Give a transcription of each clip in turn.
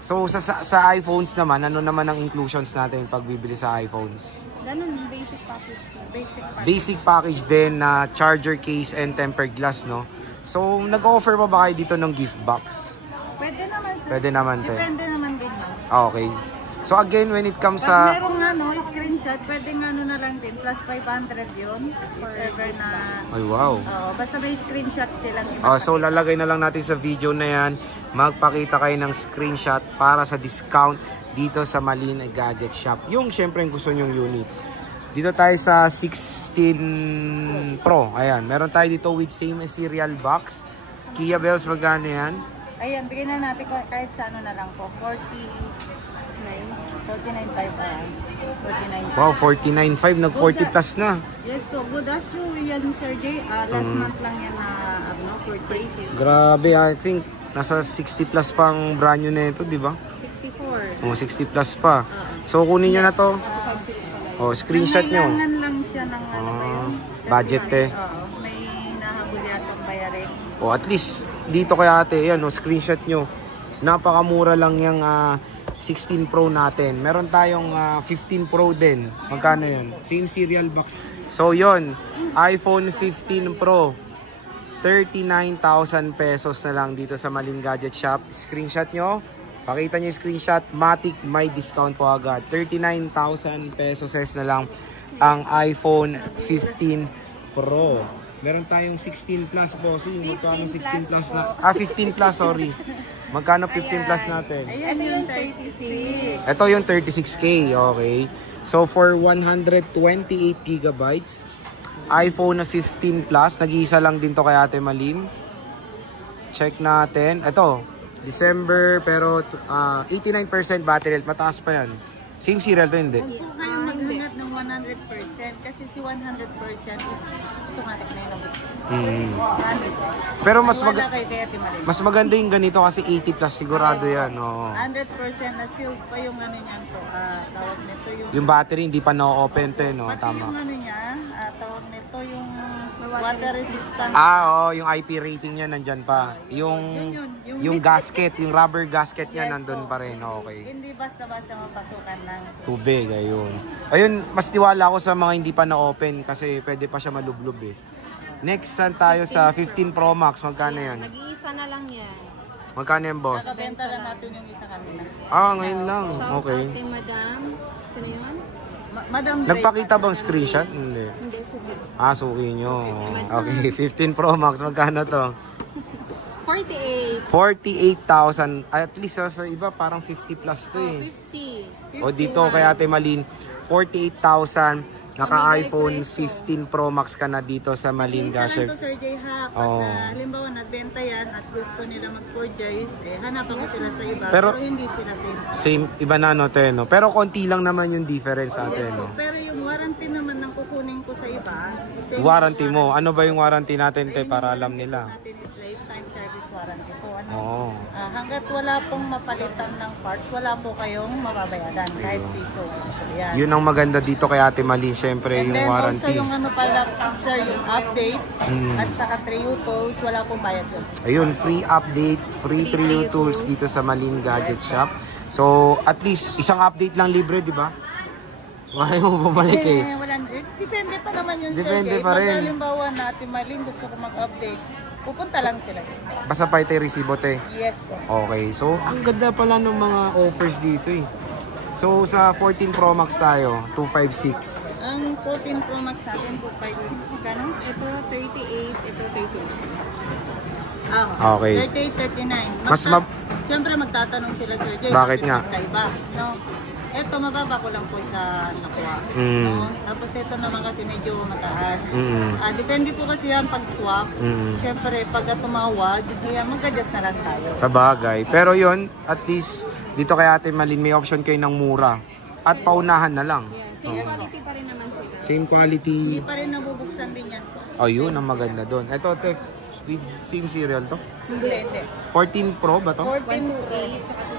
So sa iPhones naman, ano naman ang inclusions natin pag bibili sa iPhones? Ganun, basic package. Basic package din na charger case and tempered glass, no? So nag-offer pa ba kayo dito ng gift box? Pwede naman, sir. Pwede naman, te. Depende naman din, no? Okay. So again, when it comes Pag sa... merong screenshot, pwede na lang din. Plus 500 yun. Forever na... Ay, wow. Basta may screenshot silang so lalagay na lang natin sa video na yan. Magpakita kayo ng screenshot para sa discount dito sa Malin Gadget Shop. Yung syempre gusto nyong units. Dito tayo sa 16 Pro. Ayan, meron tayo dito with same serial box. Kia bells, magkano yan? Ayan, bigyan na natin kahit sa ano na lang po. 49.5. Wow, 49.5. Nag-40 plus na. Yes po, good as po yan, Sir Jay. Last month lang yan na purchase. Grabe, I think nasa 60 plus pang brand new na ito, di ba? 64. Oh, 60 plus pa. So, kunin nyo na to. Oh, screenshot nyo. Kailangan lang siya ng ano ba yun? Budget eh. May nahabol yatang bayarin. Oh, at least dito kay ate, yan, screenshot nyo. Napakamura lang yung 16 Pro natin. Meron tayong 15 Pro din. Magkano yun? Same serial box. So, yun. iPhone 15 Pro. 39,000 pesos na lang dito sa Malin Gadget Shop. Screenshot nyo. Pakita nyo yung screenshot. Matic may discount po agad. 39,000 pesos na lang ang iPhone 15 Pro. Meron tayong 16 plus po. Magkano 16 plus na? 15 plus, sorry. Magkano 15 plus natin? Ito yung 36. Ito yung 36K, okay. So for 128 gigabytes, iPhone 15 plus, nag-iisa lang din to kay Ate Malin. Check natin. Ito, December, pero 89% battery health. Mataas pa yan. Same serial to, hindi? Huwag po kayong maghangat ng 100% kasi si 100% is automatic na yun. Pero mas maganda yung ganito kasi 80 plus sigurado yan. 100% na sealed pa yung ano niyan po. Tawag nito yung battery hindi pa na-open to, no? Pati Tama. yung ano niya, tawag nito yung water resistant. Yung IP rating niya nandyan pa. Yung gasket, yung rubber gasket niya nandun pa rin. Okay. Hindi basta-basta mapasukan lang. Tubig, ayun. Ayun, mas tiwala ako sa mga hindi pa na-open kasi pwede pa siya malublob eh. Next, saan tayo sa 15 Pro Max? Magkano yan? Nag-iisa na lang yan. Magkano yan, boss? Nakabenta lang natin yung isa kanina. Ngayon lang. Okay. Shout out kay Madam. Sino yun? Madam Dre. Nagpakita bang screenshot? Hindi. Hindi, sugi. Suki nyo. Okay, 15 Pro Max. Magkano to? 48. 48,000. At least sa iba parang 50 plus to eh. 50. O dito kay Ate Malin, 48,000. Naka-iPhone 15 Pro Max ka na dito sa Malin Gadget. Isa lang to, Sir Jay, ha? Pag halimbawa nagbenta yan at gusto nila mag-purchase, hanapan ko sila sa iba. Pero hindi sila same. Iba na no, te, no? Pero konti lang naman yung difference sa atin, no? Pero yung warranty naman ng kukunin ko sa iba. Warranty mo? Ano ba yung warranty natin, te, para alam nila? Natin is lifetime service warranty po. Hanggat wala pong mapalitan ng parts, wala po kayong mababayaran kahit piso. Yan. Yun ang maganda dito kay Ate Malin, syempre yung warranty. And then also yung ano pala, sir, yung update at saka 3U tools, wala pong bayad yun. Ayun, free update, free 3U tools dito sa Malin Gadget Shop. So, at least isang update lang libre, di ba? Wala mo bumalik eh. Depende pa naman yun, Depende sir. pa rin. Pag halimbawa na Ate Malin gusto ko mag-update, pupunta lang sila. Basta pa ito yung resibo, te. Yes po. Okay, so ang ganda pala ng mga offers dito eh. So sa 14 Pro Max tayo, 256. Ang 14 Pro Max natin, 256. Magkano? Ito 38, ito 32. Okay. 38, 39. Mas Siyempre magtatanong sila, Sir Jay. Bakit nga? Iba, no? Ito, mababa ko lang po sa nakuha. No? Tapos ito naman kasi medyo mataas. Depende po kasi yan pag swap. Siyempre, pag tumawad, mag-adjust na lang tayo. Sa bagay. Pero yon at least dito kay Ate Malin may option kayo ng mura. At paunahan na lang. Same quality pa rin naman sila. Same quality. Hindi pa rin nabubuksan din yan po. Oh, yun ang maganda doon. Ito, te, with same serial to? Hindi. 14 Pro ba to? 14 Pro.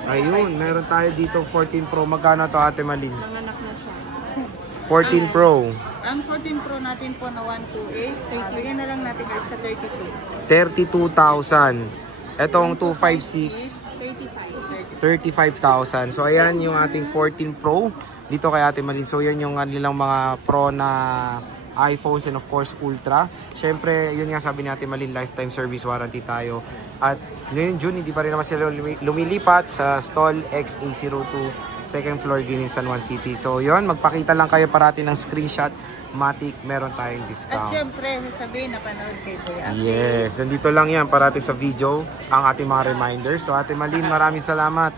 Ayun, meron tayo dito 14 Pro. Magkano to, Ate Malin? Nanganak na siya. 14 Pro. Ang 14 Pro natin po na 128, bigyan na lang natin kahit sa 32. 32,000. Etong 256. 35. 35,000. So ayan yung ating 14 Pro dito kay Ate Malin. So yan yung nilang mga Pro na iPhones and of course Ultra. Syempre, yun nga sabi ni Ate Malin, lifetime service warranty tayo. At ngayon June, hindi pa rin naman sila lumilipat sa stall XA02 second floor Guinin, San Juan City. So yun, magpakita lang kayo parati ng screenshot. Matic, meron tayong At discount. syempre, sasabihin na panood kay Kuya. Yes, nandito lang yan parati sa video ang ating mga reminders. So Ate Malin, maraming salamat.